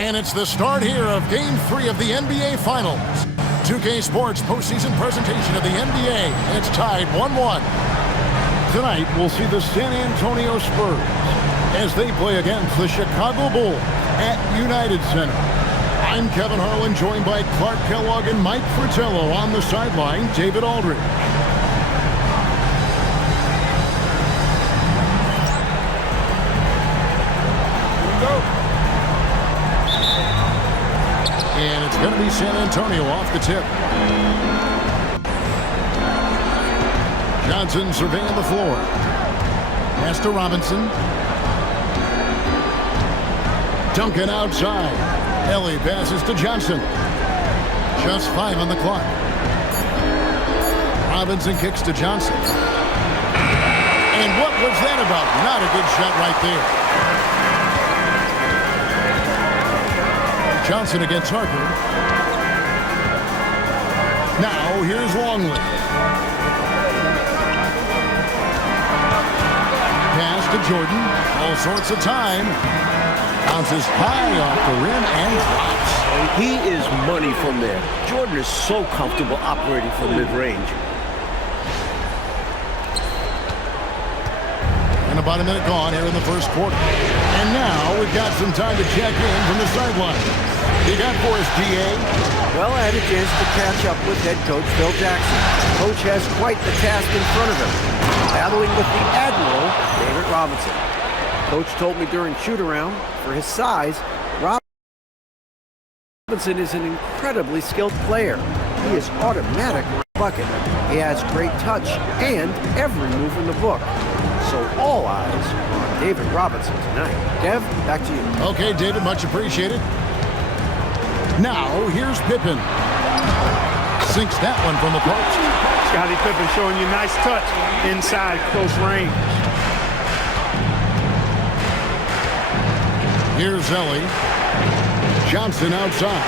And it's the start here of Game 3 of the NBA Finals. 2K Sports postseason presentation of the NBA. It's tied 1-1. Tonight, we'll see the San Antonio Spurs as they play against the Chicago Bulls at United Center. I'm Kevin Harlan, joined by Clark Kellogg and Mike Fratello. On the sideline, David Aldridge. And it's going to be San Antonio off the tip. Johnson surveying the floor. Pass to Robinson. Duncan outside. Ellie passes to Johnson. Just 5 on the clock. Robinson kicks to Johnson. And what was that about? Not a good shot right there. Johnson against Harper. Now here's Longley. Pass to Jordan. All sorts of time. Bounces high off the rim and drops. He is money from there. Jordan is so comfortable operating from mid-range. And about a minute gone here in the first quarter. And now we've got some time to check in from the sideline. You got for us, DA? Well, I had a chance to catch up with head coach Phil Jackson. Coach has quite the task in front of him, battling with the Admiral, David Robinson. Coach told me during shoot-around, for his size, Robinson is an incredibly skilled player. He is automatic with the bucket. He has great touch and every move in the book. So all eyes on David Robinson tonight. Dev, back to you. Okay, David, much appreciated. Now, here's Pippen. Sinks that one from the post. Scottie Pippen showing you nice touch inside close range. Here's Ellie. Johnson outside.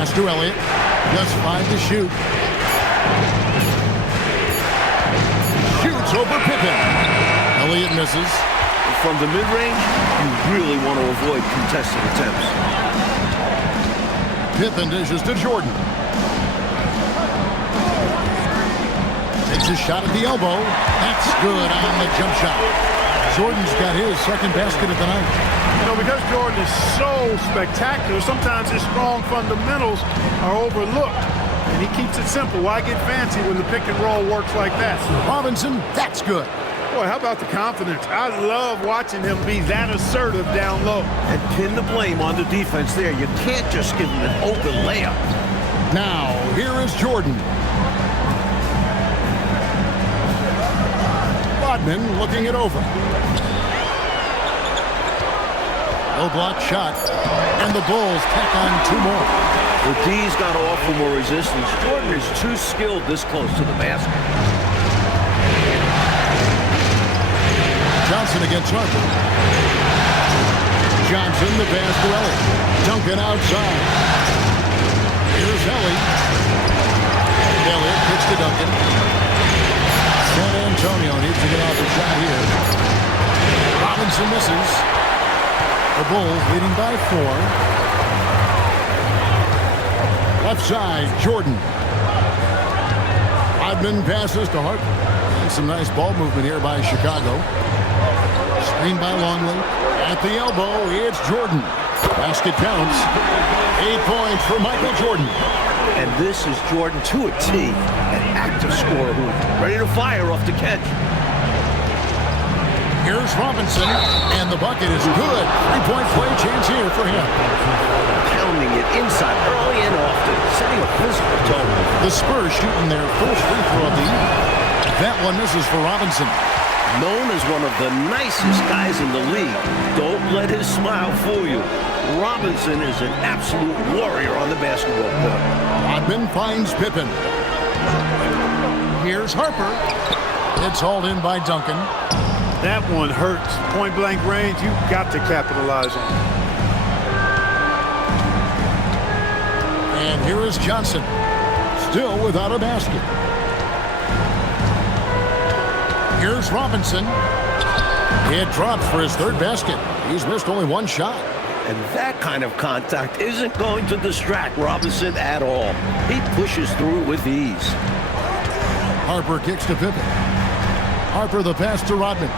Pass to Elliott. Just 5 to shoot. Shoots over Pippen. Elliott misses. From the mid-range, you really want to avoid contested attempts. Pippen dishes to Jordan. Takes a shot at the elbow. That's good on the jump shot. Jordan's got his second basket of the night. You know, because Jordan is so spectacular, sometimes his strong fundamentals are overlooked. And he keeps it simple. Why get fancy when the pick and roll works like that? Robinson, that's good. Boy, how about the confidence? I love watching him be that assertive down low. And pin the blame on the defense there. You can't just give him an open layup. Now, here is Jordan. Rodman looking it over. Low block shot. And the Bulls tack on 2 more. The D's got to offer more resistance. Jordan is too skilled this close to the basket. Johnson against Harper. Johnson, the pass to Ellie. Duncan outside. Here's Ellie. Elliott kicks to Duncan. San Antonio needs to get off the shot here. Robinson misses. The Bulls leading by 4. Left side, Jordan. Rodman passes to Harper. And some nice ball movement here by Chicago. Screen by Longley. At the elbow, it's Jordan. Basket counts. 8 points for Michael Jordan. And this is Jordan to a T, an active scorer who ready to fire off the catch. Here's Robinson, and the bucket is good. 3-point play chance here for him. Pounding it inside early and often, setting a physical tone. The Spurs shooting their first free throw of the evening. That one misses for Robinson. Known as one of the nicest guys in the league, don't let his smile fool you. Robinson is an absolute warrior on the basketball court. Rodman finds Pippen. Here's Harper. It's hauled in by Duncan. That one hurts. Point-blank range, you've got to capitalize on. And here is Johnson. Still without a basket. Here's Robinson. It drops for his third basket. He's missed only one shot. And that kind of contact isn't going to distract Robinson at all. He pushes through with ease. Harper kicks to Pippen. Harper the pass to Rodman.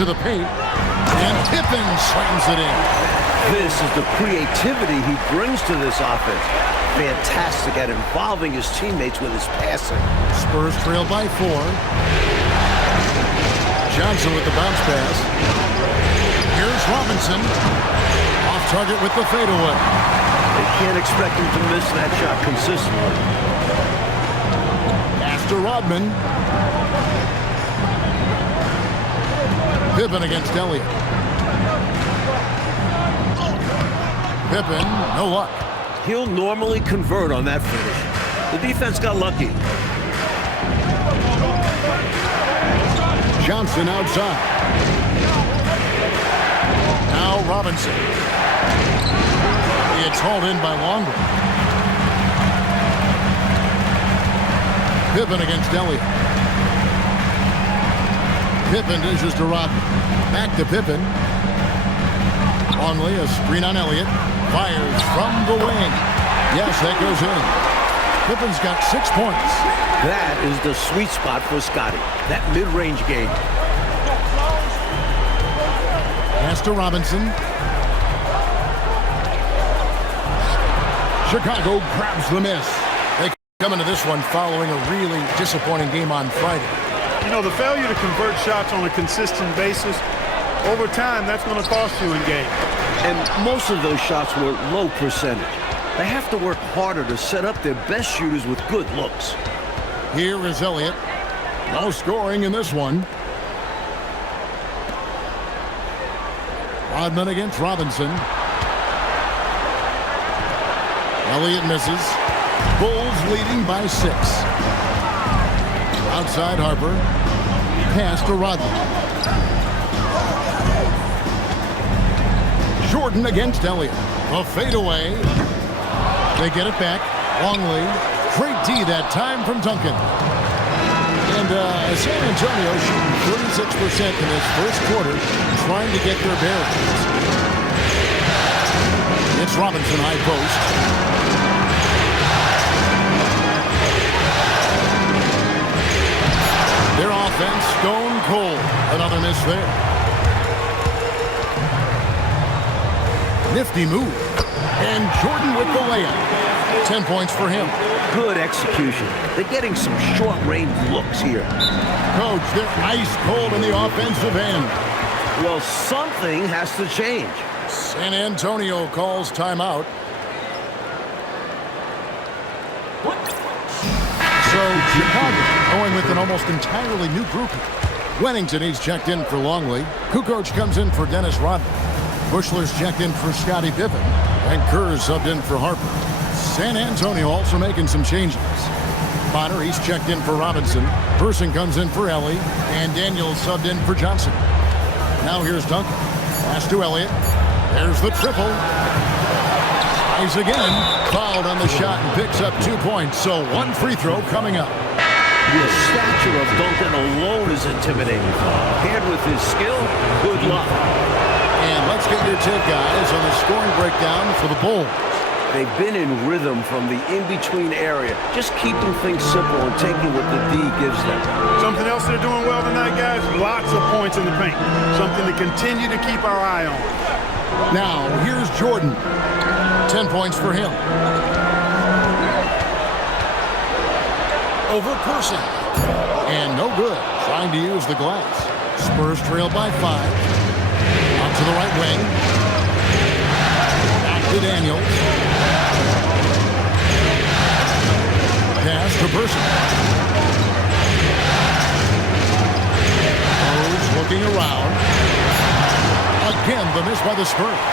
To the paint. And Pippen slams it in. This is the creativity he brings to this offense. Fantastic at involving his teammates with his passing. Spurs trail by 4. Johnson with the bounce pass. Here's Robinson. Off target with the fadeaway. They can't expect him to miss that shot consistently. Pass to Rodman. Pippen against Elliott. Pippen, no luck. He'll normally convert on that finish. The defense got lucky. Johnson outside. Now Robinson. It's hauled in by Longer. Pippen against Elliott. Pippen dishes to Rodman. Back to Pippen. Longley, a screen on Elliott. Fires from the wing. Yes, that goes in. Pippen's got 6 points. That is the sweet spot for Scottie. That mid-range game. Pass to Robinson. Chicago grabs the miss. They come into this one following a really disappointing game on Friday. You know, the failure to convert shots on a consistent basis, over time, that's going to cost you in game. And most of those shots were low percentage. They have to work harder to set up their best shooters with good looks. Here is Elliott. No scoring in this one. Rodman against Robinson. Elliott misses. Bulls leading by 6. Outside Harper. Pass to Rodman. Jordan against Elliott. A fadeaway. They get it back. Longley. Great D that time from Duncan. And San Antonio shooting 36% in this first quarter, trying to get their bearings. It's Robinson high post. Their offense stone cold. Another miss there. Nifty move. And Jordan with the layup. 10 points for him. Good execution. They're getting some short-range looks here. Coach, they're ice cold in the offensive end. Well, something has to change. San Antonio calls timeout. So Chicago going with an almost entirely new grouping. Wennington, he's checked in for Longley. Kukoc comes in for Dennis Rodman. Bushler's checked in for Scottie Pippen. And Kerr's subbed in for Harper. San Antonio also making some changes. Potter, he's checked in for Robinson. Person comes in for Ellie. And Daniels subbed in for Johnson. Now here's Duncan. Pass to Elliott. There's the triple. He's again fouled on the shot and picks up 2 points. So one free throw coming up. The stature of Duncan alone is intimidating. Paired with his skill, good luck. And let's get your take, guys, on the scoring breakdown for the Bulls. They've been in rhythm from the in-between area, just keeping things simple and taking what the D gives them. Something else they're doing well tonight, guys, lots of points in the paint. Something to continue to keep our eye on. Now, here's Jordan. 10 points for him. Over Person. And no good. Trying to use the glass. Spurs trail by 5. Out to the right wing. Back to Daniels. Pass to Person. Rose looking around. Again, the miss by the Spurs.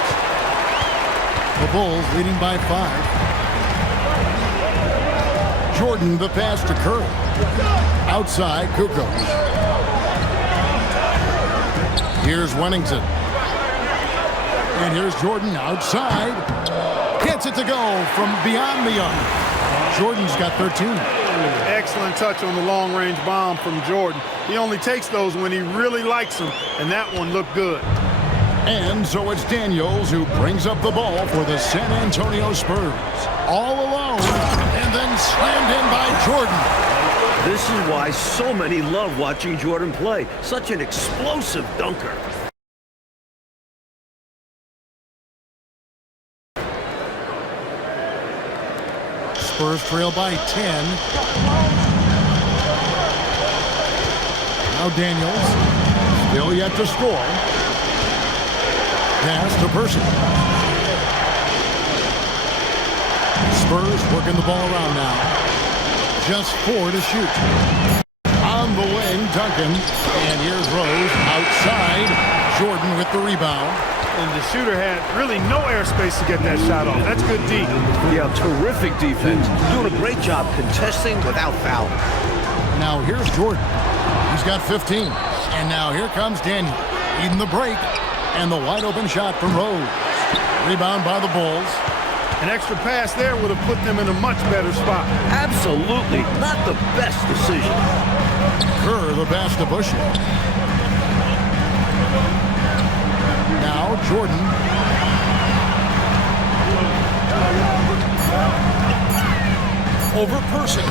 The Bulls leading by 5. Jordan, the pass to Curry. Outside, Kukoc. Here's Wennington. And here's Jordan outside. Gets it to go from beyond the arc. Jordan's got 13. Excellent touch on the long-range bomb from Jordan. He only takes those when he really likes them, and that one looked good. And so it's Daniels who brings up the ball for the San Antonio Spurs. All alone, and then slammed in by Jordan. This is why so many love watching Jordan play. Such an explosive dunker. Spurs trail by 10. Now Daniels, still yet to score. Pass to Person. Spurs working the ball around now. Just 4 to shoot. On the wing, Duncan. And here's Rose outside. Jordan with the rebound. And the shooter had really no airspace to get that shot off. That's good D. Yeah, terrific defense. Doing a great job contesting without fouling. Now here's Jordan. He's got 15. And now here comes Daniel. Leading the break. And the wide open shot from Rose. Rebound by the Bulls. An extra pass there would have put them in a much better spot. Absolutely not the best decision. Kerr the pass to Bushy. Now Jordan. Over Person.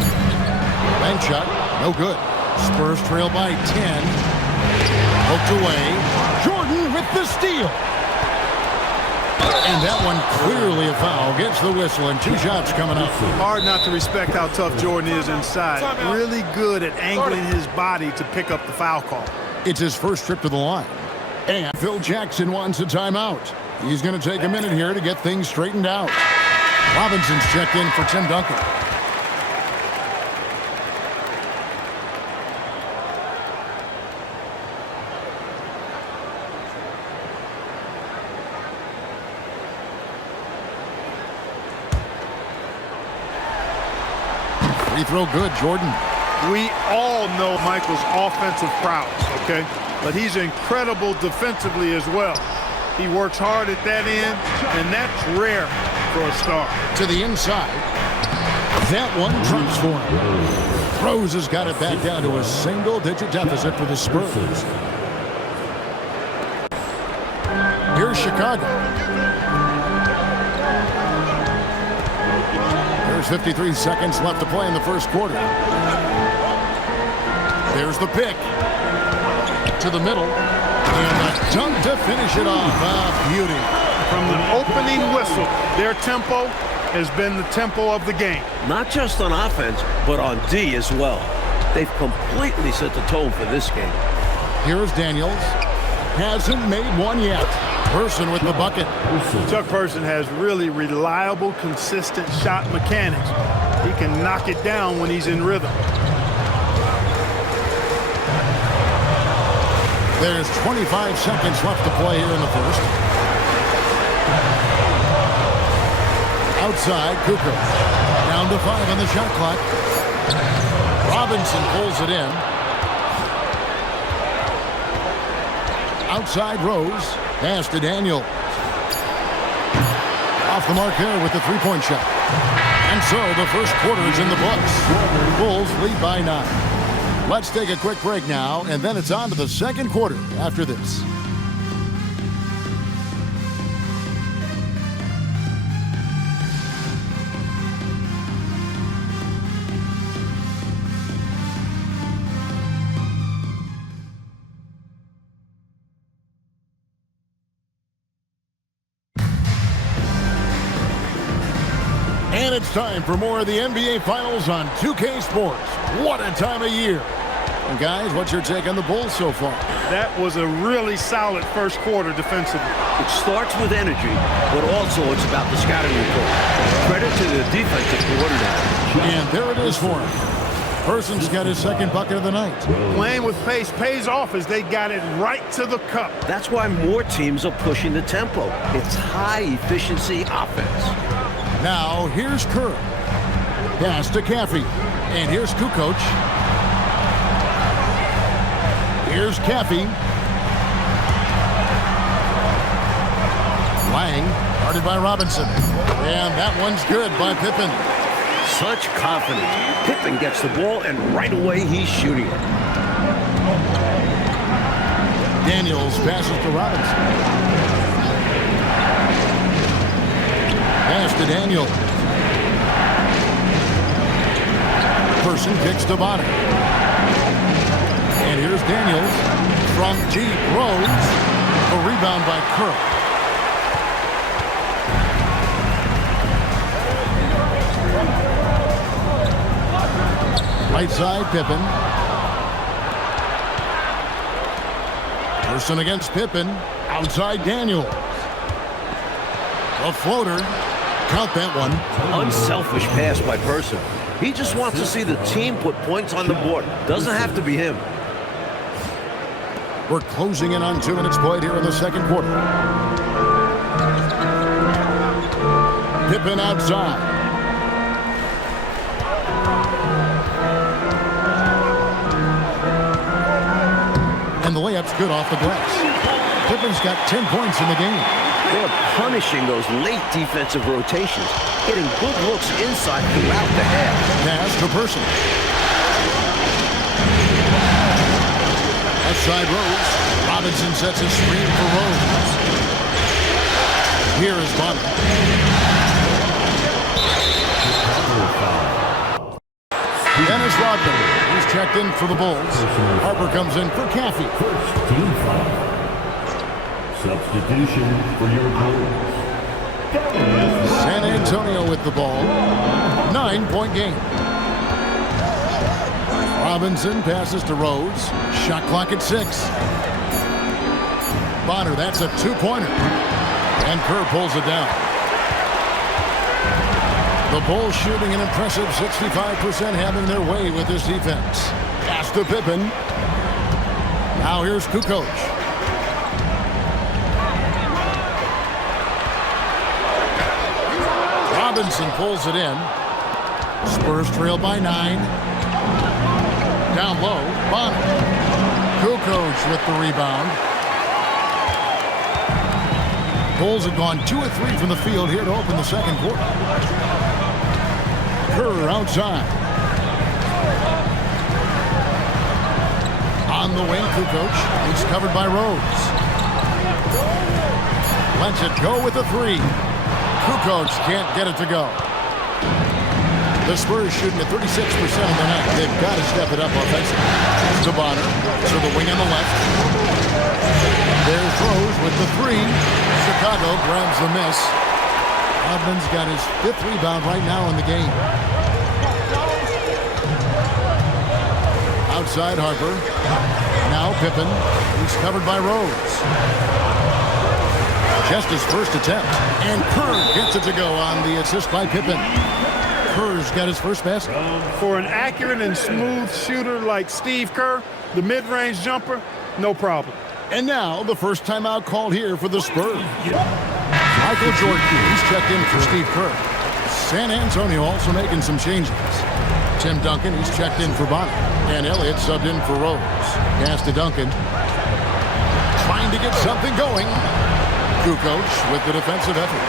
Bank shot, no good. Spurs trail by 10. Poked away. Jordan with the steal. And that one clearly a foul. Gets the whistle and 2 shots coming up. Hard not to respect how tough Jordan is inside. Really good at angling his body to pick up the foul call. It's his first trip to the line. And Phil Jackson wants a timeout. He's going to take a minute here to get things straightened out. Robinson's checked in for Tim Duncan. Free throw good, Jordan. We all know Michael's offensive prowess, okay? But he's incredible defensively as well. He works hard at that end, and that's rare for a star. To the inside. That one drops for him. Rose has got it back down to a single-digit deficit for the Spurs. Here's Chicago. There's 53 seconds left to play in the first quarter. There's the pick. To the middle. And a dunk to finish it off. Beauty. From the opening whistle, their tempo has been the tempo of the game. Not just on offense, but on D as well. They've completely set the tone for this game. Here's Daniels. Hasn't made one yet. Person with the bucket. Chuck Person has really reliable, consistent shot mechanics. He can knock it down when he's in rhythm. There's 25 seconds left to play here in the first. Outside, Kukoc. Down to 5 on the shot clock. Robinson pulls it in. Outside Rose. Pass to Daniel. Off the mark there with the three-point shot. And so the first quarter is in the books. Bulls lead by 9. Let's take a quick break now, and then it's on to the second quarter after this. And it's time for more of the NBA Finals on 2K Sports. What a time of year. And guys, what's your take on the Bulls so far? That was a really solid first quarter defensively. It starts with energy, but also it's about the scouting report. Credit to the defensive coordinator. And there it is for him. Person's got his second bucket of the night. Playing with pace pays off as they got it right to the cup. That's why more teams are pushing the tempo. It's high-efficiency offense. Now, here's Kerr. Pass to Caffey. And here's Kukoc. Here's Caffey. Lang, guarded by Robinson. And that one's good by Pippen. Such confidence. Pippen gets the ball, and right away he's shooting it. Daniels passes to Robinson. Pass to Daniels. Person kicks to Bonner. And here's Daniels from deep. Rose. A rebound by Kerr. Right side, Pippen. Person against Pippen. Outside, Daniels. A floater. Count that one. Unselfish pass by Person. He just wants to see the team put points on the board. Doesn't have to be him. We're closing in on 2 minutes played here in the second quarter. Pippen outside. And the layup's good off the glass. Pippen's got 10 points in the game. They're punishing those late defensive rotations, getting good looks inside throughout the half. Pass to Person. Outside Rose. Robinson sets a screen for Rose. Here is Bonner. Dennis Rodman. He's checked in for the Bulls. Harper comes in for Caffey. Team foul. Substitution for your goals. San Antonio with the ball. 9-point game. Robinson passes to Rose. Shot clock at 6. Bonner, that's a 2-pointer. And Kerr pulls it down. The Bulls shooting an impressive 65%, having their way with this defense. Pass to Pippen. Now here's Kukoc. Robinson pulls it in. Spurs trail by 9. Down low, Bonner. Kukoc with the rebound. Bulls have gone 2 of 3 from the field here to open the second quarter. Kerr outside. On the wing, Kukoc. He's covered by Rose. Lets it go with a 3. Kukoc can't get it to go. The Spurs shooting at 36% on the night. They've got to step it up offensively. To Bonner. To the wing on the left. There's Rose with the 3. Chicago grabs the miss. Rodman's got his 5th rebound right now in the game. Outside Harper. Now Pippen. He's covered by Rose. Just his first attempt. And Kerr gets it to go on the assist by Pippen. Kerr's got his first basket. For an accurate and smooth shooter like Steve Kerr, the mid-range jumper, no problem. And now the first timeout called here for the Spurs. Michael Jordan, he's checked in for Steve Kerr. San Antonio also making some changes. Tim Duncan, he's checked in for Bonner. And Elliott subbed in for Rose. Pass to Duncan. Trying to get something going. Kukoc with the defensive effort.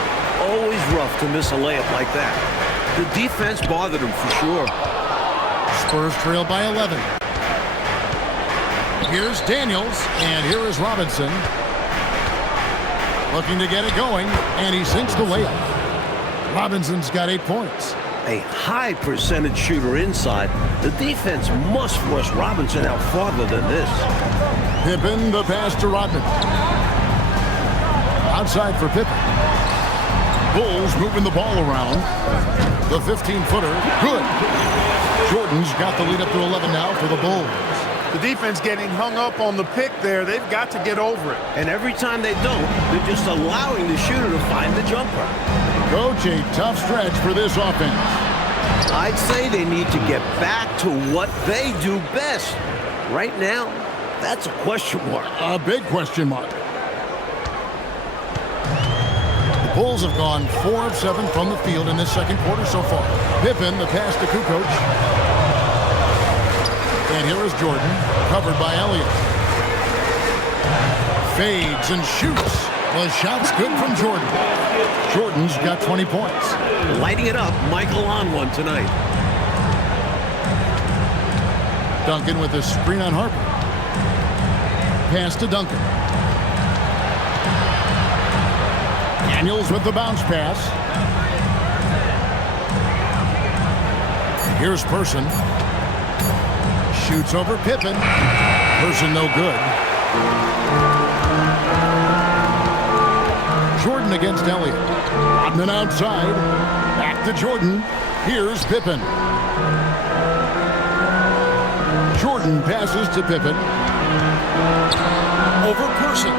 Always rough to miss a layup like that. The defense bothered him for sure. Spurs trail by 11. Here's Daniels, and here is Robinson. Looking to get it going, and he sinks the layup. Robinson's got 8 points. A high percentage shooter inside. The defense must force Robinson out farther than this. Pippen, the pass to Rodman. Outside for Pippen. Bulls moving the ball around. The 15-footer, good. Jordan's got the lead up to 11 now for the Bulls. The defense getting hung up on the pick there. They've got to get over it. And every time they don't, they're just allowing the shooter to find the jumper. Coach, a tough stretch for this offense. I'd say they need to get back to what they do best. Right now, that's a question mark. A big question mark. The Bulls have gone 4 of 7 from the field in this second quarter so far. Pippen, the pass to Kukoc. And here is Jordan, covered by Elliott. Fades and shoots. The shot's good from Jordan. Jordan's got 20 points. Lighting it up, Michael on one tonight. Duncan with a screen on Harper. Pass to Duncan. Daniels with the bounce pass. Here's Person. Shoots over Pippen. Person no good. Jordan against Elliott. On and outside. Back to Jordan. Here's Pippen. Jordan passes to Pippen. Over Person.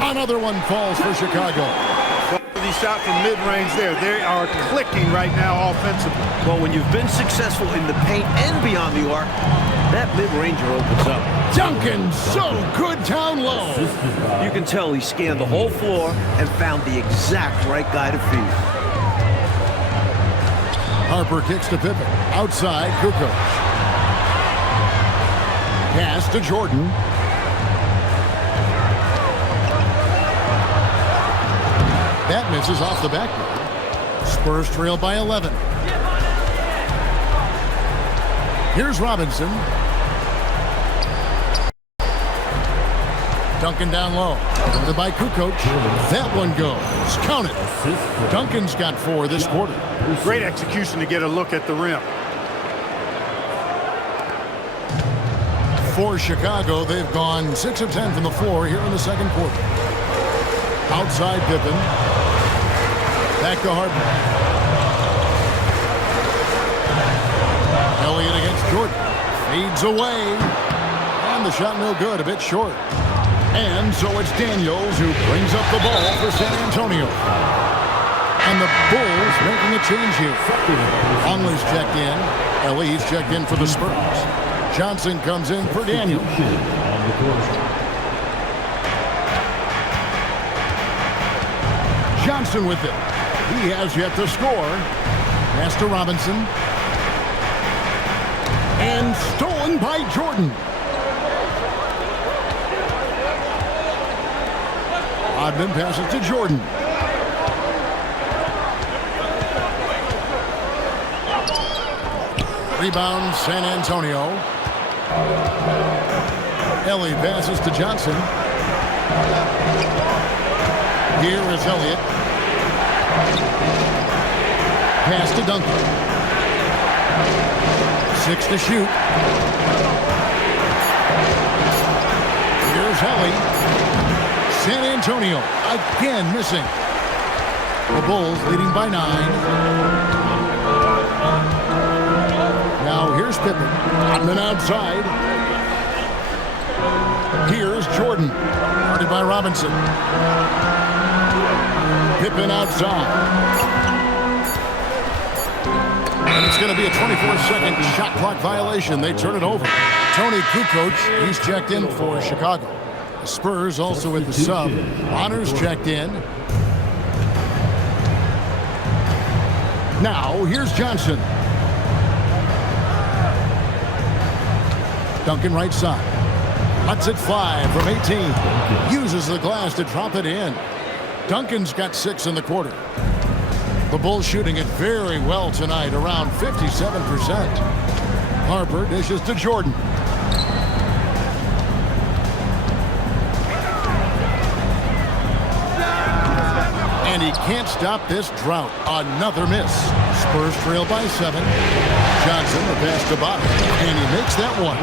Another one falls for Chicago. He shot from mid-range there. They are clicking right now offensively. Well, when you've been successful in the paint and beyond the arc, that mid-ranger opens up. Duncan, so good down low. You can tell he scanned the whole floor and found the exact right guy to feed. Harper kicks to Pippen. Outside, Kukoc. Pass to Jordan. That misses off the backboard. Spurs trail by 11. Here's Robinson. Duncan down low. Over by Kukoc. That one goes. Count it. Duncan's got 4 this quarter. Great execution to get a look at the rim. For Chicago, they've gone 6 of 10 from the floor here in the second quarter. Outside Pippen. Back to Harper. Elliott against Jordan. Fades away. And the shot no good, a bit short. And so it's Daniels who brings up the ball for San Antonio. And the Bulls making a change here. Longley's checked in. Elliott's checked in for the Spurs. Johnson comes in for Daniels. Johnson with it. He has yet to score. Pass to Robinson. And stolen by Jordan. Odman passes to Jordan. Rebound, San Antonio. Ellie passes to Johnson. Here is Elliott. Pass to Duncan. 6 to shoot. Here's Ellie. San Antonio again missing. The Bulls leading by 9. Now here's Pippen. On and outside. Here's Jordan. Guarded by Robinson. Pippen outside. And it's going to be a 24-second shot clock violation. They turn it over. Tony Kukoc, he's checked in for Chicago. The Spurs also with the sub. Honors checked in. Now here's Johnson. Duncan right side. Lets it fly from 18. Uses the glass to drop it in. Duncan's got 6 in the quarter. The Bulls shooting it very well tonight, around 57%. Harper dishes to Jordan. And he can't stop this drought. Another miss. Spurs trail by 7. Johnson, the pass to Bobby, and he makes that one.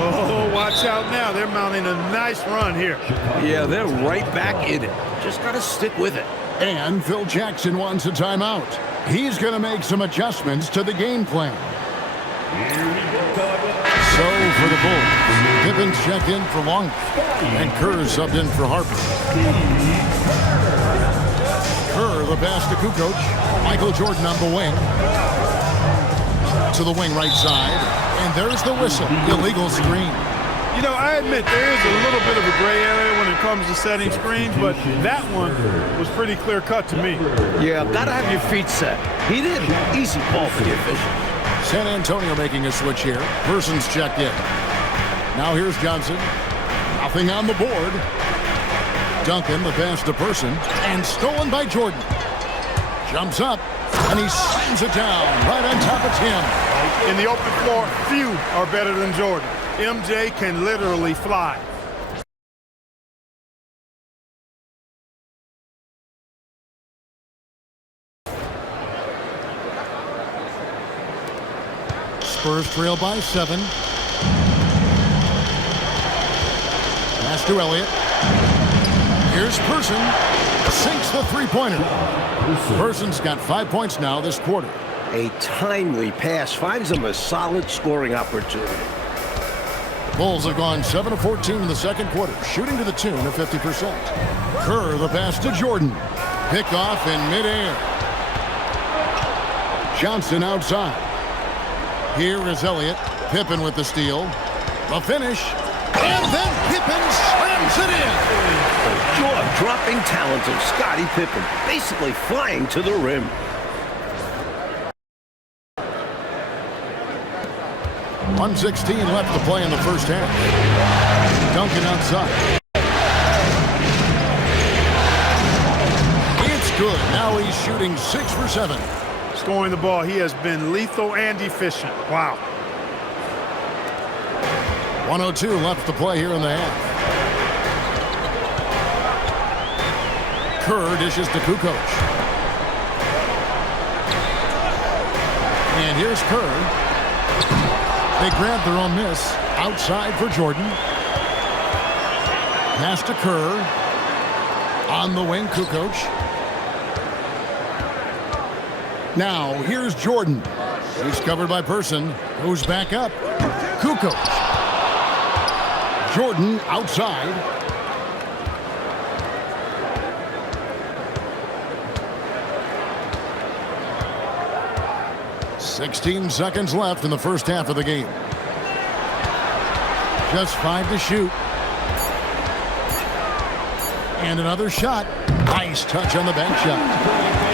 Oh, watch out now. They're mounting a nice run here. Yeah, they're right back in it. Just got to stick with it. And Phil Jackson wants a timeout. He's going to make some adjustments to the game plan. So for the Bulls, Pippen's checked in for Longley, and Kerr subbed in for Harper. Kerr, the pass to Kukoc. Michael Jordan on the wing. To the wing right side. And there's the whistle. Illegal screen. You know, I admit there is a little bit of a gray area when it comes to setting screens, but that one was pretty clear cut to me. Yeah, gotta have your feet set. He did. Easy call for the official. San Antonio making a switch here. Person's checked in. Now here's Johnson. Nothing on the board. Duncan, the pass to Person, and stolen by Jordan. Jumps up. And he slams it down right on top of Tim. In the open floor, few are better than Jordan. MJ can literally fly. Spurs trail by 7. Pass to Elliott. Here's Person. Sinks the three-pointer. Person's got 5 points now this quarter. A timely pass finds him a solid scoring opportunity. Bulls have gone 7 of 14 in the second quarter, shooting to the tune of 50%. Kerr, the pass to Jordan. Pick off in midair. Johnson outside. Here is Elliott. Pippen with the steal. The finish. And then Pippen slams it in. Jaw-dropping talent of Scottie Pippen, basically flying to the rim. .116 left to play in the first half. Duncan outside. It's good. Now he's shooting 6 for 7. Scoring the ball, he has been lethal and efficient. Wow. 102 left to play here in the half. Kerr dishes to Kukoc. And here's Kerr. They grab their own miss. Outside for Jordan. Pass to Kerr. On the wing, Kukoc. Now, here's Jordan. He's covered by Person. Goes back up. Kukoc. Jordan outside. .16 seconds left in the first half of the game. Just 5 to shoot. And another shot. Nice touch on the bank shot.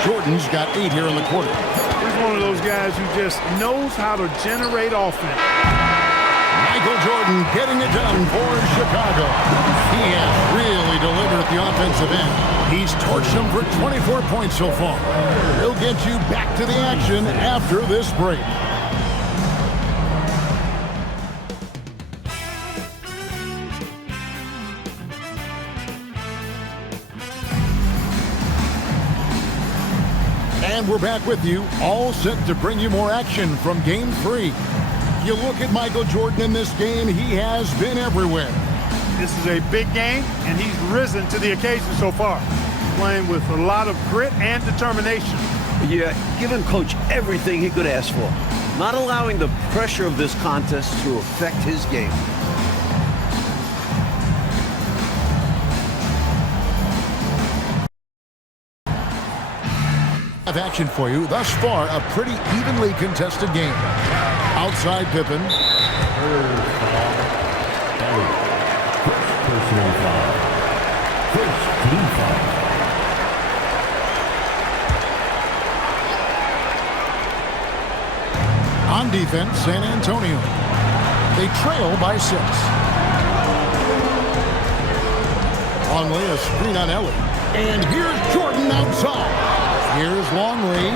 Jordan's got 8 here in the quarter. He's one of those guys who just knows how to generate offense. Michael Jordan getting it done for Chicago. He has really delivered at the offensive end. He's torched them for 24 points so far. He'll get you back to the action after this break. And we're back with you, all set to bring you more action from Game 3. You look at Michael Jordan in this game, he has been everywhere. This is a big game, and he's risen to the occasion so far. Playing with a lot of grit and determination. Yeah, giving Coach everything he could ask for. Not allowing the pressure of this contest to affect his game. Of action for you. Thus far, a pretty evenly contested game. Outside Pippen. Personal foul. First team foul. On defense, San Antonio. They trail by 6. Longley, a screen on Ellie. And here's Jordan outside. Here's Longley.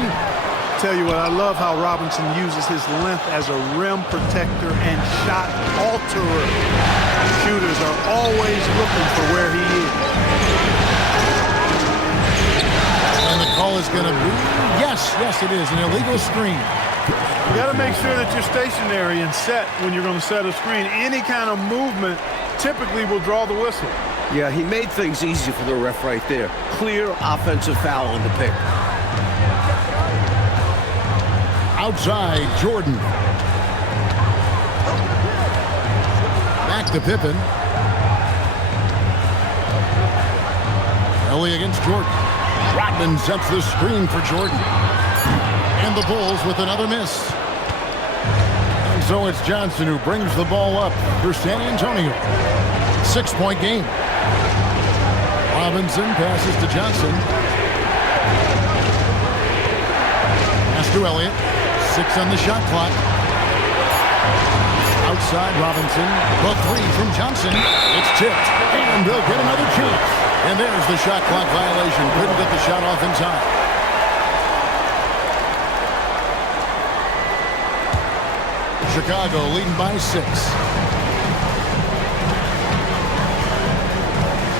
Tell you what, I love how Robinson uses his length as a rim protector and shot alterer. Shooters are always looking for where he is. And the call is going to be, yes, it is, an illegal screen. You got to make sure that you're stationary and set when you're going to set a screen. Any kind of movement typically will draw the whistle. Yeah, he made things easy for the ref right there. Clear offensive foul on the pick. Outside, Jordan. Back to Pippen. Ellie against Jordan. Rodman sets the screen for Jordan. And the Bulls with another miss. And so it's Johnson who brings the ball up for San Antonio. 6-point game. Robinson passes to Johnson. Pass to Elliott. 6 on the shot clock. Outside Robinson. The 3 from Johnson. It's tipped. And they'll get another chance. And there's the shot clock violation. Couldn't get the shot off in time. Chicago leading by 6.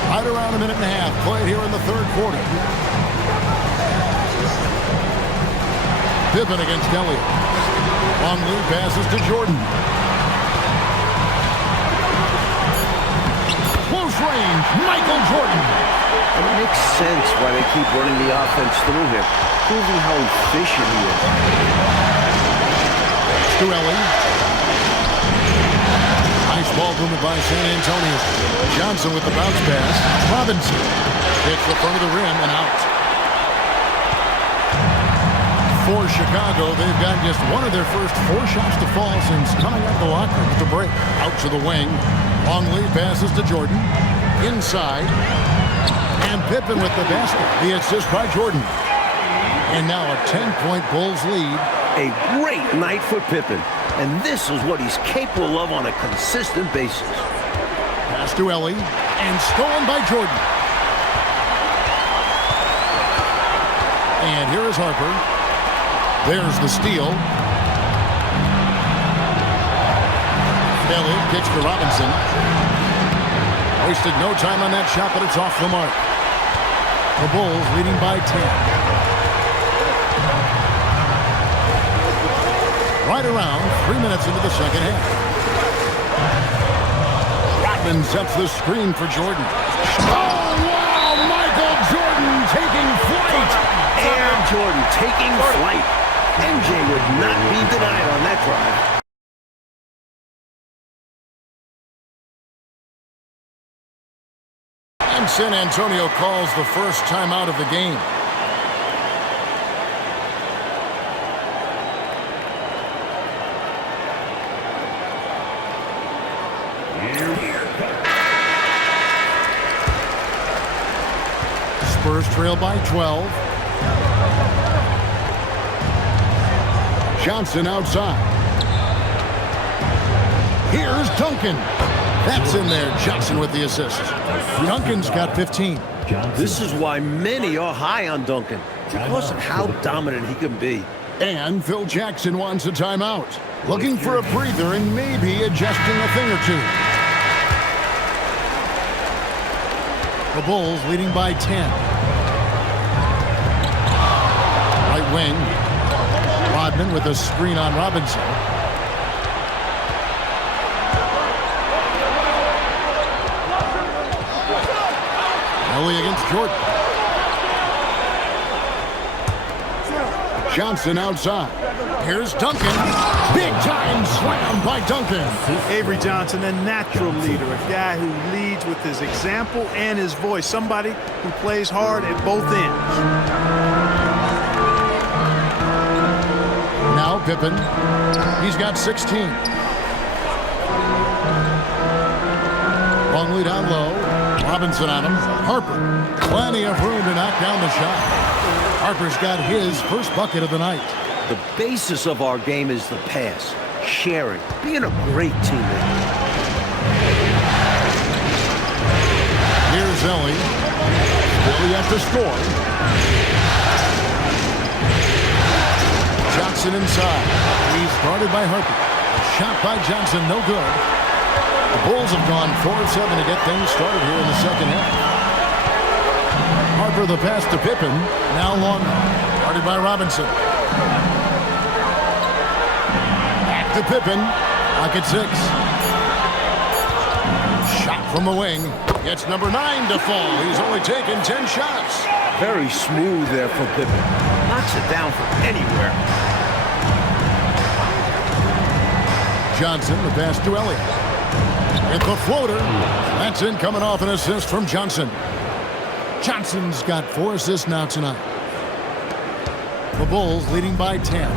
Right around a minute and a half played here in the third quarter. Pippen against Elliott. Long lead passes to Jordan. Close range, Michael Jordan. It makes sense why they keep running the offense through him, proving how efficient he is. Scottie. Nice ball movement by San Antonio. Johnson with the bounce pass. Robinson hits the front of the rim and out. For Chicago, they've got just one of their first 4 shots to fall since coming out the locker room with the break. Out to the wing. Long lead passes to Jordan. Inside. And Pippen with the basket. The assist by Jordan. And now a 10-point Bulls lead. A great night for Pippen. And this is what he's capable of on a consistent basis. Pass to Ellie. And stolen by Jordan. And here is Harper. There's the steal. Ellie kicks to Robinson. Wasted no time on that shot, but it's off the mark. The Bulls leading by 10. Right around 3 minutes into the second half. Rodman sets the screen for Jordan. Oh, wow! Michael Jordan taking flight! Air Jordan taking flight. MJ would not be denied on that drive. And San Antonio calls the first timeout of the game. Spurs trail by 12. Johnson outside. Here's Duncan. That's in there. Johnson with the assist. Duncan's got 15. This is why many are high on Duncan, because of how dominant he can be. And Phil Jackson wants a timeout. Looking for a breather and maybe adjusting a thing or two. The Bulls leading by 10. Right wing. Rodman with a screen on Robinson. Ellie against Jordan. Johnson outside. Here's Duncan. Big time slam by Duncan. Avery Johnson, a natural leader, a guy who leads with his example and his voice, somebody who plays hard at both ends. Now Pippen. He's got 16. Long lead down low. Robinson on him. Harper. Plenty of room to knock down the shot. Harper's got his first bucket of the night. The basis of our game is the pass, sharing, being a great teammate. Here's Ellie. Ellie has to score. Johnson inside. He's guarded by Harper. A shot by Johnson, no good. The Bulls have gone 4 of 7 to get things started here in the second half. Harper the pass to Pippen. Now long. Guarded by Robinson. Back to Pippen. Lock at 6. Shot from the wing. Gets number 9 to fall. He's only taken 10 shots. Very smooth there for Pippen. Knocks it down from anywhere. Johnson, the pass to Elliott. It's a floater. That's in, coming off an assist from Johnson. Johnson's got 4 assists now tonight. The Bulls leading by 10.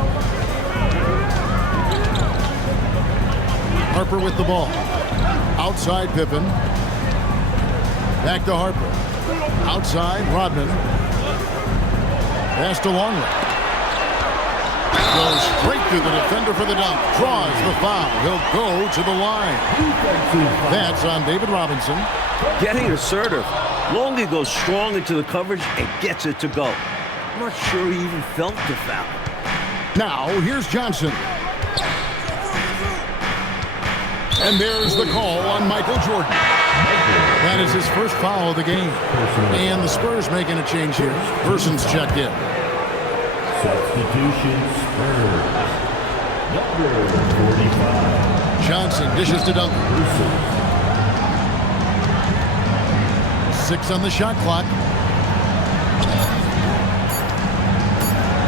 Harper with the ball. Outside Pippen. Back to Harper. Outside Rodman. Pass to Longley. Goes straight through the defender for the dunk. Draws the foul. He'll go to the line. That's on David Robinson. Getting assertive. Longley goes strong into the coverage and gets it to go. I'm not sure he even felt the foul. Now, here's Johnson. And there's the call on Michael Jordan. That is his first foul of the game. And the Spurs making a change here. Person's checked in. Substitution Spurs. Number 45. Johnson dishes to Duncan. 6 on the shot clock.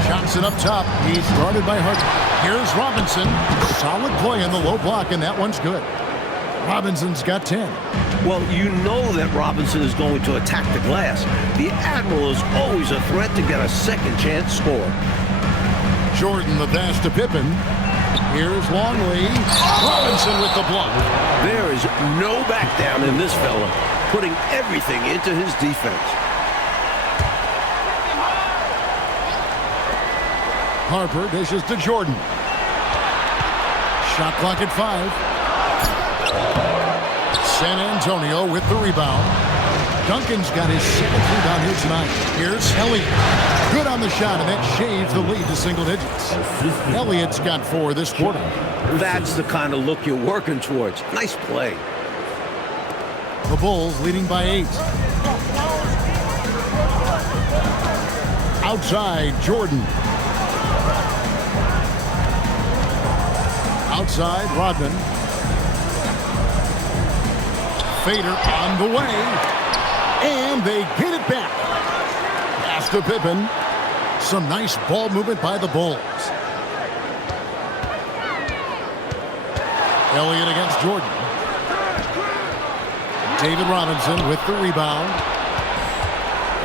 Johnson up top. He's guarded by Harper. Here's Robinson. Solid play in the low block, and that one's good. Robinson's got 10. Well, you know that Robinson is going to attack the glass. The Admiral is always a threat to get a second chance score. Jordan the pass to Pippen. Here's Longley. Robinson with the block. There is no back down in this fella, putting everything into his defense. Harper dishes to Jordan. Shot clock at 5. San Antonio with the rebound. Duncan's got his 7th rebound here tonight. Here's Elliott. Good on the shot, and that shaves the lead to single digits. Elliott's got 4 this quarter. That's the kind of look you're working towards. Nice play. The Bulls leading by 8. Outside, Jordan. Outside, Rodman. Fader on the way. And they get it back. Pass to Pippen. Some nice ball movement by the Bulls. Elliott against Jordan. David Robinson with the rebound.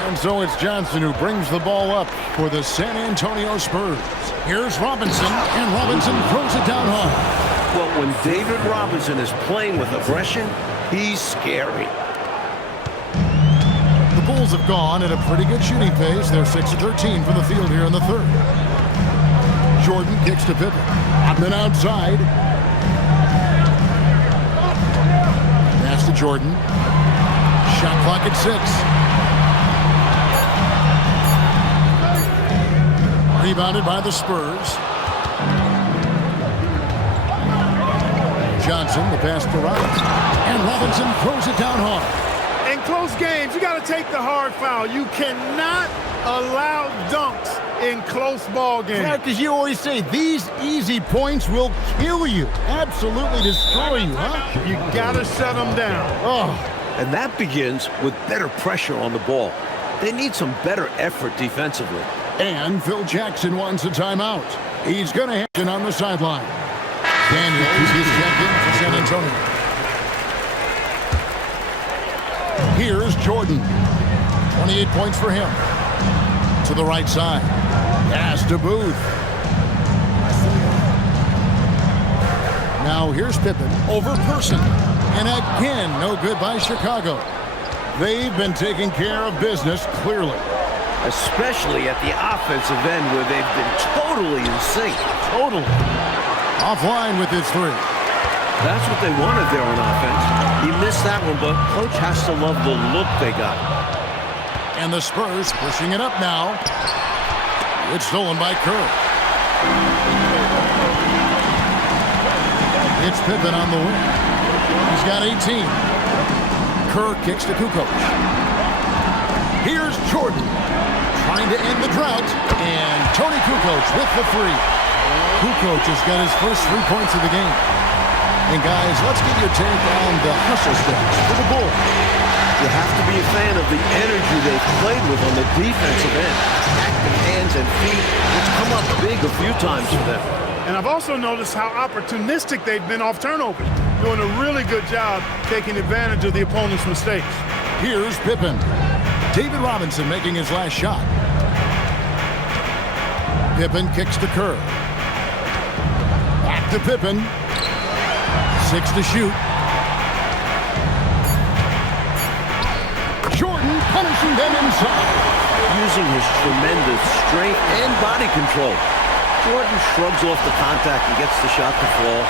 And so it's Johnson who brings the ball up for the San Antonio Spurs. Here's Robinson, and Robinson throws it down hard. Well, when David Robinson is playing with aggression, he's scary. The Bulls have gone at a pretty good shooting pace. They're 6 of 13 from the field here in the third. Jordan kicks to Pippen. Rodman outside. Pass to Jordan. Shot clock at 6. Rebounded by the Spurs. Johnson, the pass to Robinson. And Robinson throws it down hard. In close games, you got to take the hard foul. You cannot allow dunks in close ball games. Yeah, because you always say these easy points will kill you. Absolutely destroy you, huh? You got to shut them down. Oh. And that begins with better pressure on the ball. They need some better effort defensively. And Phil Jackson wants a timeout. He's going to have it on the sideline. Daniels is checked in for San Antonio. Here's Jordan. 28 points for him. To the right side. Pass to Booth. Now here's Pippen over Person. And again, no good by Chicago. They've been taking care of business clearly. Especially at the offensive end where they've been totally in sync. Totally. Offline with his 3. That's what they wanted there on offense. He missed that one, but coach has to love the look they got. And the Spurs pushing it up now. It's stolen by Kerr. It's Pippen on the wing. He's got 18. Kerr kicks to Kukoc. Here's Jordan. Trying to end the drought. And Tony Kukoc with the 3. Kukoc has got his first 3 points of the game. And guys, let's get your take on the hustle steps for the Bulls. You have to be a fan of the energy they've played with on the defensive end. Active hands and feet, it's come up big a few times for them. And I've also noticed how opportunistic they've been off turnovers. Doing a really good job taking advantage of the opponent's mistakes. Here's Pippen. David Robinson making his last shot. Pippen kicks to Kerr. Back to Pippen. 6 to shoot. Jordan punishing them inside. Using his tremendous strength and body control. Jordan shrugs off the contact and gets the shot to fall.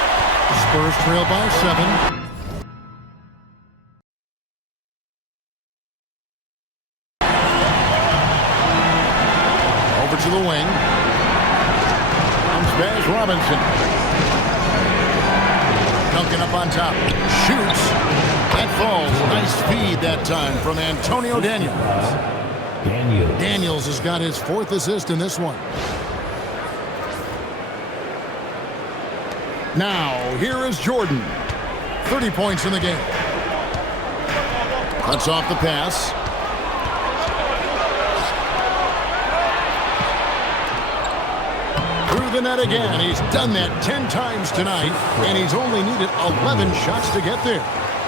Spurs trail by 7. Over to the wing. Comes Baz Robinson. Duncan up on top. Shoots. That falls. Nice feed that time from Antonio Daniels. Daniels has got his 4th assist in this one. Now, here is Jordan. 30 points in the game. Cuts off the pass. Through the net again. He's done that 10 times tonight, and he's only needed 11 shots to get there.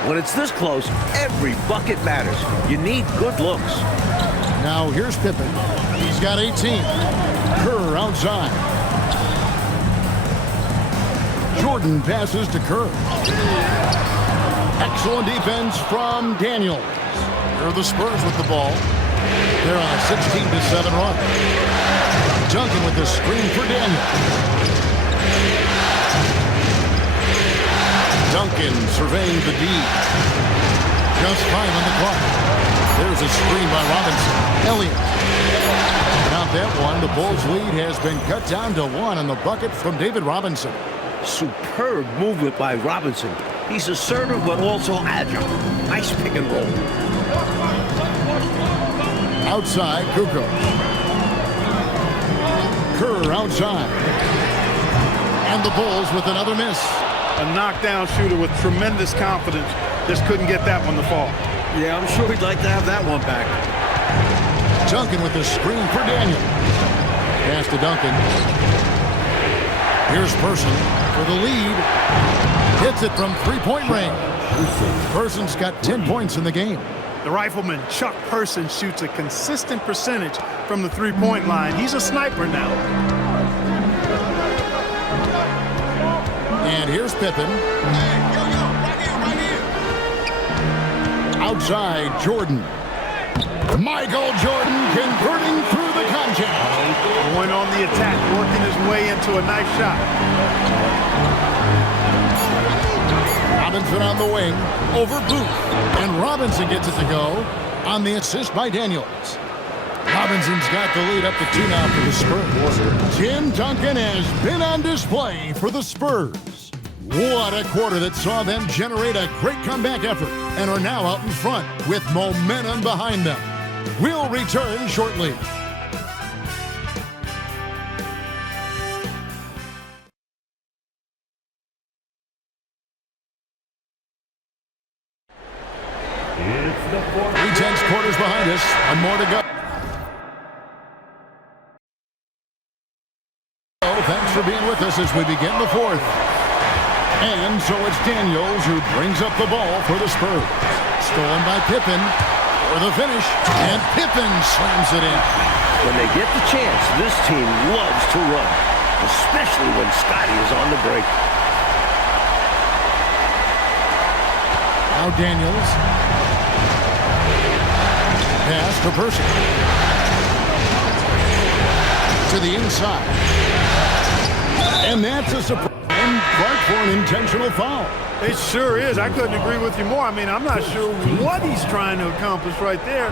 When it's this close, every bucket matters. You need good looks. Now here's Pippen. He's got 18. Kerr outside. Jordan passes to Kerr. Excellent defense from Daniels. Here are the Spurs with the ball. They're on a 16-7 run. Duncan with the screen for Daniels. Duncan surveying the D. Just 5 on the clock. There's a screen by Robinson. Elliott. Not that one. The Bulls' lead has been cut down to 1 on the bucket from David Robinson. Superb movement by Robinson. He's assertive but also agile. Nice pick and roll. Outside, Kukoc. Kerr outside. And the Bulls with another miss. A knockdown shooter with tremendous confidence. Just couldn't get that one to fall. Yeah, I'm sure he'd like to have that one back. Duncan with the screen for Daniel. Pass to Duncan. Here's Person for the lead. Hits it from 3-point range. Person's got 10 points in the game. The rifleman, Chuck Person, shoots a consistent percentage from the 3-point line. He's a sniper now. And here's Pippen. Outside, Jordan. Michael Jordan converting through the contact. Going on the attack, working his way into a nice shot. Robinson on the wing, over Booth. And Robinson gets it to go on the assist by Daniels. Robinson's got the lead up to 2 now for the Spurs. Tim Duncan has been on display for the Spurs. What a quarter that saw them generate a great comeback effort and are now out in front with momentum behind them. We'll return shortly. Three tenths quarters behind us. One more to go. Thanks for being with us as we begin the 4th. And so it's Daniels who brings up the ball for the Spurs. Stolen by Pippen for the finish. And Pippen slams it in. When they get the chance, this team loves to run, especially when Scottie is on the break. Now Daniels. Pass to Person. To the inside. And that's a surprise. Clark for an intentional foul. It sure is. I couldn't agree with you more. I mean, I'm not sure what he's trying to accomplish right there.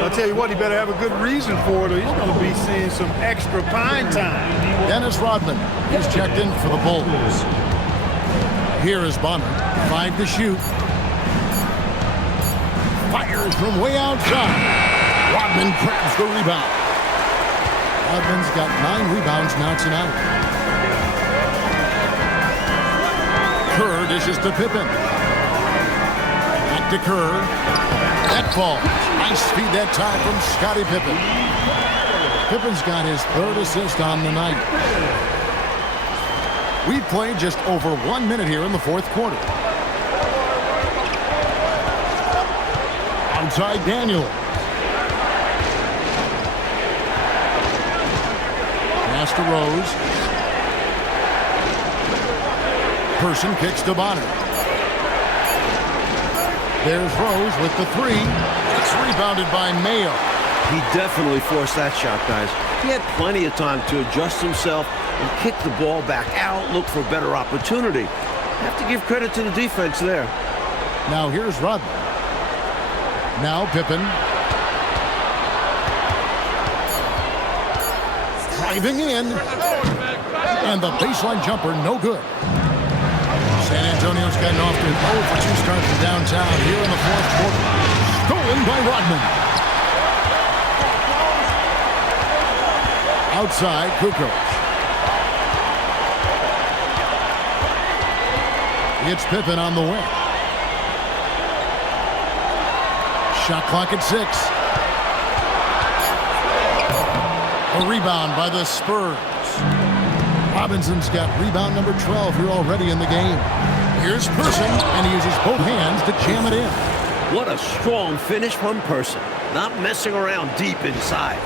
I'll tell you what, he better have a good reason for it or he's going to be seeing some extra pine time. Dennis Rodman is checked in for the Bulls. Here is Bonner. 5 to shoot. Fires from way outside. Rodman grabs the rebound. Rodman's got 9 rebounds now tonight. Kerr dishes to Pippen. Back to Kerr. That ball. Nice feed that time from Scottie Pippen. Pippen's got his 3rd assist on the night. We've played just over 1 minute here in the 4th quarter. Outside Daniel. Pass to Rose. Person kicks to Bonner. There's Rose with the 3. It's rebounded by Mayo. He definitely forced that shot, guys. He had plenty of time to adjust himself and kick the ball back out, look for a better opportunity. Have to give credit to the defense there. Now here's Rodman. Now Pippen. Driving in. And the baseline jumper, no good. San Antonio's gotten off to an 0-for-2 start from downtown here in the fourth quarter. Stolen by Rodman. Outside, Kukoc. It's Pippen on the wing. Shot clock at 6. A rebound by the Spurs. Robinson's got rebound number 12 here already in the game. Here's Person, and he uses both hands to jam it in. What a strong finish from Person. Not messing around deep inside.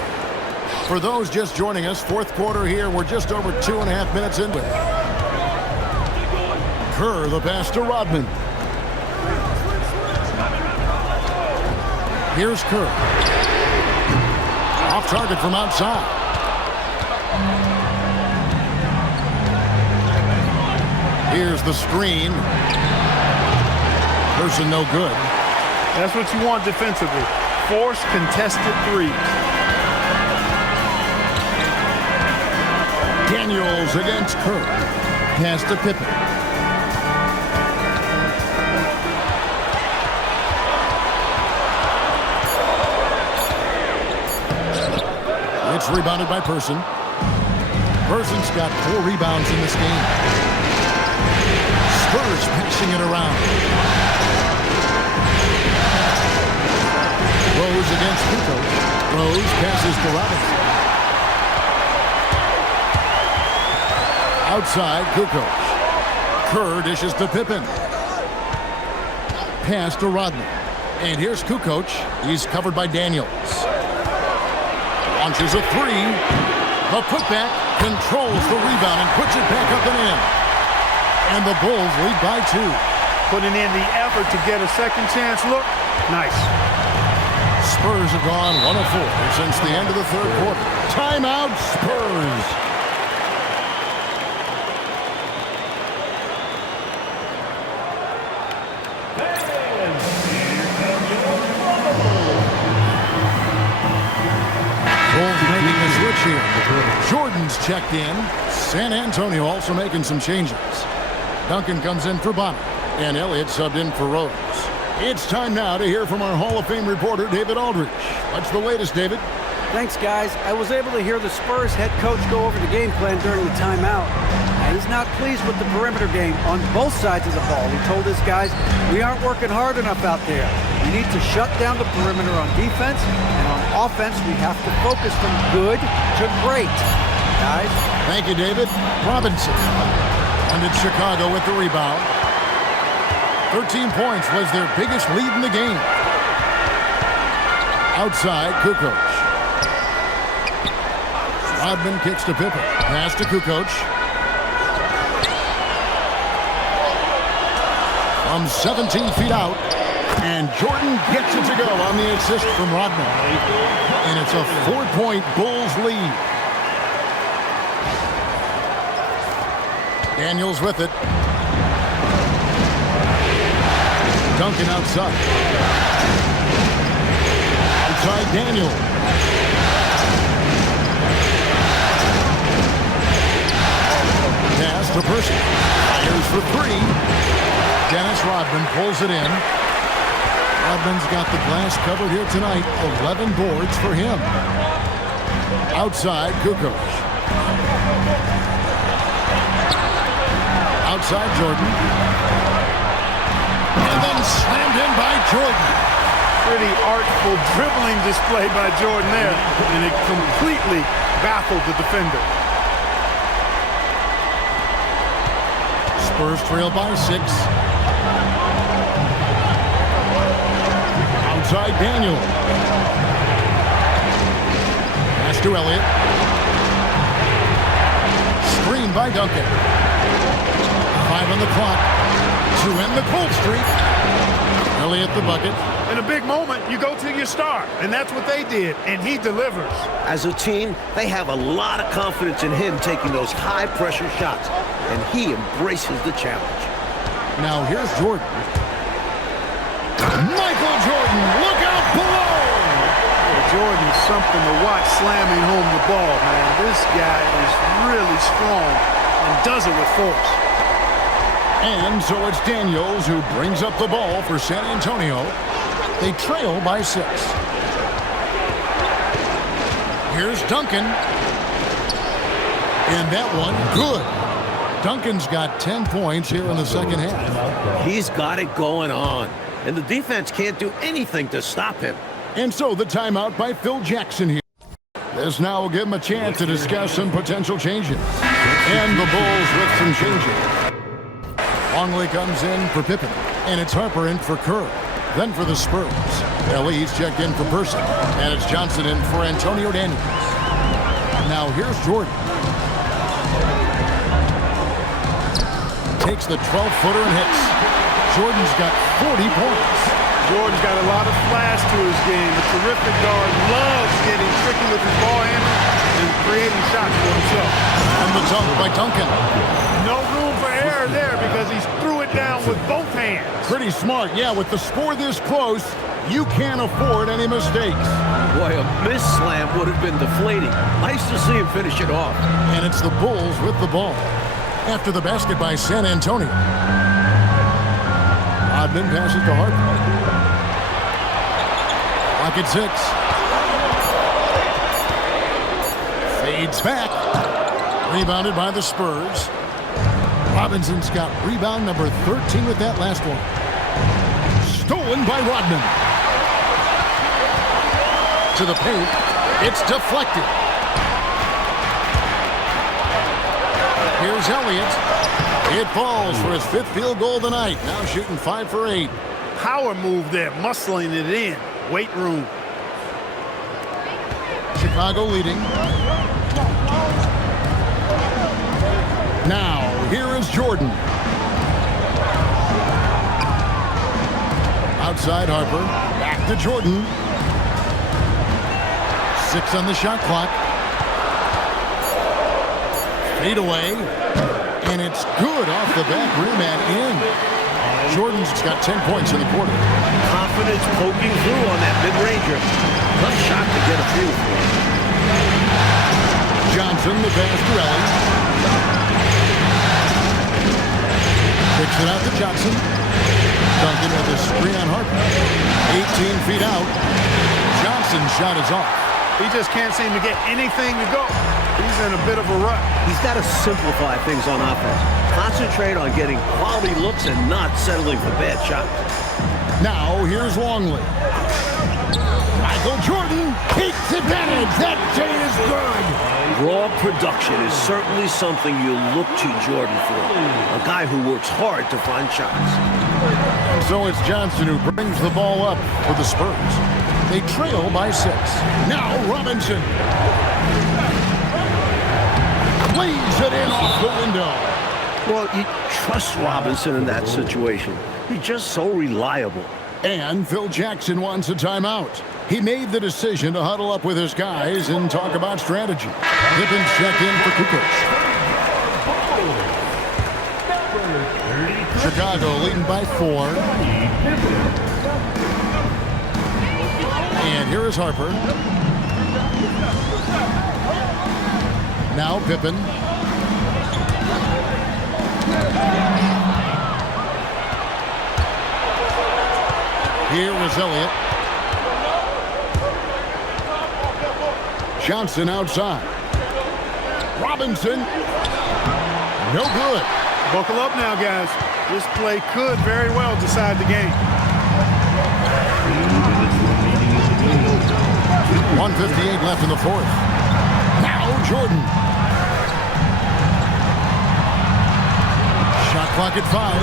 For those just joining us, fourth quarter here. We're just over 2.5 minutes into it. Kerr, the pass to Rodman. Here's Kerr. Off target from outside. Here's the screen. Person no good. That's what you want defensively. Force contested threes. Daniels against Kerr. Pass to Pippen. It's rebounded by Person. Person's got 4 rebounds in this game. Spurs passing it around. Rose against Kukoc. Rose passes to Robinson. Outside, Kukoc. Kerr dishes to Pippen. Pass to Rodman. And here's Kukoc. He's covered by Daniels. Launches a 3. The putback controls the rebound and puts it back up and in. And the Bulls lead by 2. Putting in the effort to get a second chance look. Nice. Spurs have gone 1 of 4 since the end of the third quarter. Timeout, Spurs. Bulls making a switch here. Jordan's checked in. San Antonio also making some changes. Duncan comes in for Bonner, and Elliott subbed in for Rose. It's time now to hear from our Hall of Fame reporter, David Aldridge. What's the latest, David? Thanks, guys. I was able to hear the Spurs head coach go over the game plan during the timeout. And he's not pleased with the perimeter game on both sides of the ball. He told his guys, we aren't working hard enough out there. We need to shut down the perimeter on defense, and on offense, we have to focus from good to great. Guys? Thank you, David. Robinson. And it's Chicago with the rebound. 13 points was their biggest lead in the game. Outside, Kukoc. Rodman kicks to Pippen. Pass to Kukoc. From 17 feet out. And Jordan gets it to go on the assist from Rodman. And it's a 4-point Bulls lead. Daniels with it. Duncan outside. Outside Daniel. Pass to Person. Fires for 3. Dennis Rodman pulls it in. Rodman's got the glass covered here tonight. 11 boards for him. Outside Kukoc. Outside Jordan. And then slammed in by Jordan. Pretty artful dribbling display by Jordan there. And it completely baffled the defender. Spurs trail by 6. Outside Daniel. Pass to Elliott. Screen by Duncan. 5 on the clock to end the cold streak. Elliott the bucket. In a big moment, you go to your star, and that's what they did, and he delivers. As a team, they have a lot of confidence in him taking those high-pressure shots, and he embraces the challenge. Now here's Jordan. Michael Jordan, look out below! Jordan's something to watch slamming home the ball, man. This guy is really strong and does it with force. And so it's Daniels who brings up the ball for San Antonio. They trail by 6. Here's Duncan. And that one, good. Duncan's got 10 points here in the second half. He's got it going on, and the defense can't do anything to stop him. And so the timeout by Phil Jackson here. This now will give him a chance to discuss some potential changes. And the Bulls with some changes. Longley comes in for Pippen, and it's Harper in for Kerr. Then for the Spurs, Elise checked in for Person, and it's Johnson in for Antonio Daniels. Now here's Jordan. Takes the 12-footer and hits. Jordan's got 40 points. Jordan's got a lot of flash to his game. A terrific guard, loves getting tricky with his ball handling and creating shots for himself. And the dunk by Duncan. No room for error there because he threw it down with both hands. Pretty smart. Yeah, with the score this close, you can't afford any mistakes. Boy, a miss slam would have been deflating. Nice to see him finish it off. And it's the Bulls with the ball. After the basket by San Antonio. Rodman passes to Harper. Clock at 6. Fades back. Rebounded by the Spurs. Robinson's got rebound number 13 with that last one. Stolen by Rodman. To the paint. It's deflected. Here's Elliott. It falls for his 5th field goal of the night. Now shooting 5 for 8. Power move there, muscling it in. Weight room. Chicago leading. Now, here is Jordan. Outside Harper. Back to Jordan. 6 on the shot clock. Fade away. And it's good off the back rim and in. Jordan's got 10 points in the quarter. Confidence poking through on that mid-ranger. Tough shot to get a few. Johnson, the pass to Ellie. Kicks it out to Johnson. Duncan with a screen on Harper. 18 feet out. Johnson's shot is off. He just can't seem to get anything to go. He's in a bit of a rut. He's got to simplify things on offense. Concentrate on getting quality looks and not settling for bad shots. Now, here's Longley. Michael Jordan takes advantage. That J is good. Raw production is certainly something you look to Jordan for. A guy who works hard to find shots. And so it's Johnson who brings the ball up for the Spurs. They trail by 6. Now Robinson. Lays it in off the window. Well, you trust Robinson in that situation. He's just so reliable. And Phil Jackson wants a timeout. He made the decision to huddle up with his guys and talk about strategy. Pippen's checked in for Kukoc. Chicago leading by 4. And here is Harper. Now Pippen. Here is Elliott. Johnson outside. Robinson. No good. Buckle up now, guys. This play could very well decide the game. 1:58 left in the 4th. Now Jordan. Shot clock at 5.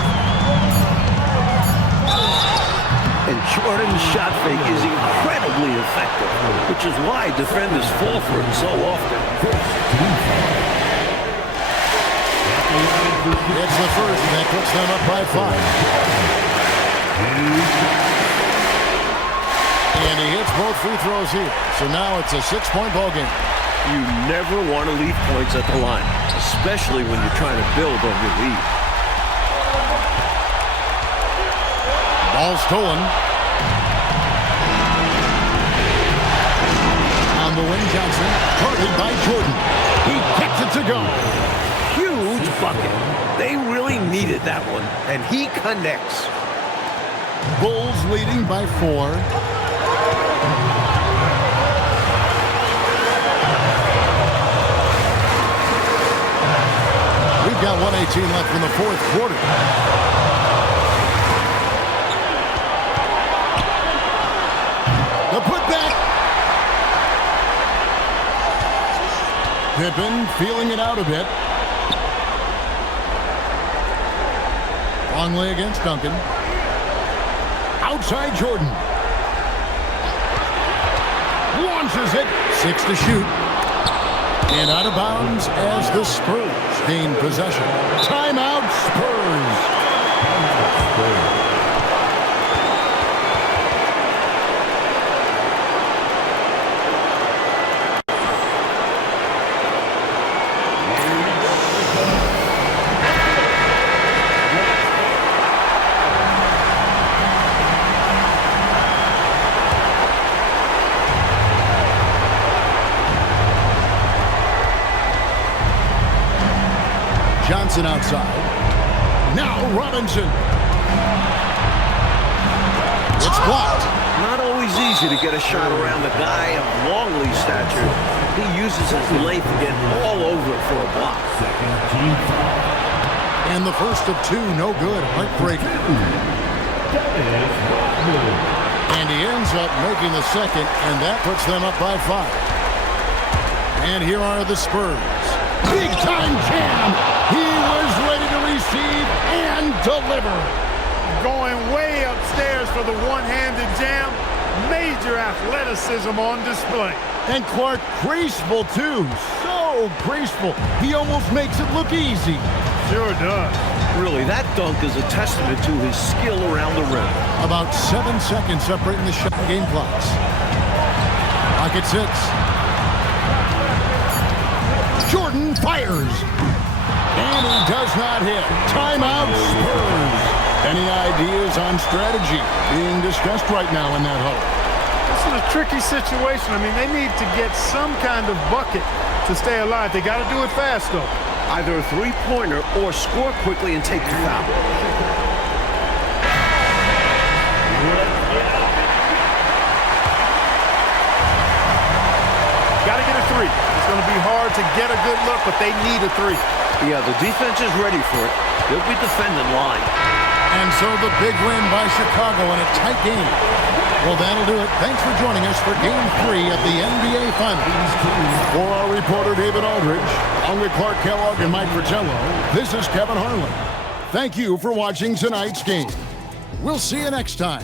And Jordan's shot fake is incredibly effective, which is why defenders fall for it so often. It's the first, and that puts them up by 5. And he hits both free throws here. So now it's a 6-point ball game. You never want to leave points at the line, especially when you're trying to build on your lead. Ball stolen. On the wing, Johnson, guarded by Jordan. He gets it to go. Huge bucket. They really needed that one, and he connects. Bulls leading by 4. We've got 1:18 left in the fourth quarter. The putback. Pippen feeling it out a bit. Longley against Duncan. Outside Jordan. Launches it. 6 to shoot. And out of bounds as the Spurs gain possession. Timeout Spurs. Johnson outside. Now Robinson. It's blocked. Not always easy to get a shot around a guy of Longley stature. He uses his length to get all over it for a block. Second team foul. And the first of 2, no good. Heartbreaking. And he ends up making the second, and that puts them up by 5. And here are the Spurs. Big time jam. He was ready to receive and deliver. Going way upstairs for the one-handed jam. Major athleticism on display. And Clark, graceful too. So graceful. He almost makes it look easy. Sure does. Really, that dunk is a testament to his skill around the rim. About 7 seconds separating the shot game clocks. Clock at 6. Jordan fires. And he does not hit. Timeout Spurs. Any ideas on strategy being discussed right now in that huddle? This is a tricky situation. I mean, they need to get some kind of bucket to stay alive. They got to do it fast, though. Either a three-pointer or score quickly and take the foul. Got to get a 3. It's going to be hard to get a good look, but they need a 3. Yeah, the defense is ready for it. They'll be defending line. And so the big win by Chicago in a tight game. Well, that'll do it. Thanks for joining us for Game 3 of the NBA Finals. For our reporter, David Aldridge, along with Clark Kellogg and Mike Fratello, this is Kevin Harlan. Thank you for watching tonight's game. We'll see you next time.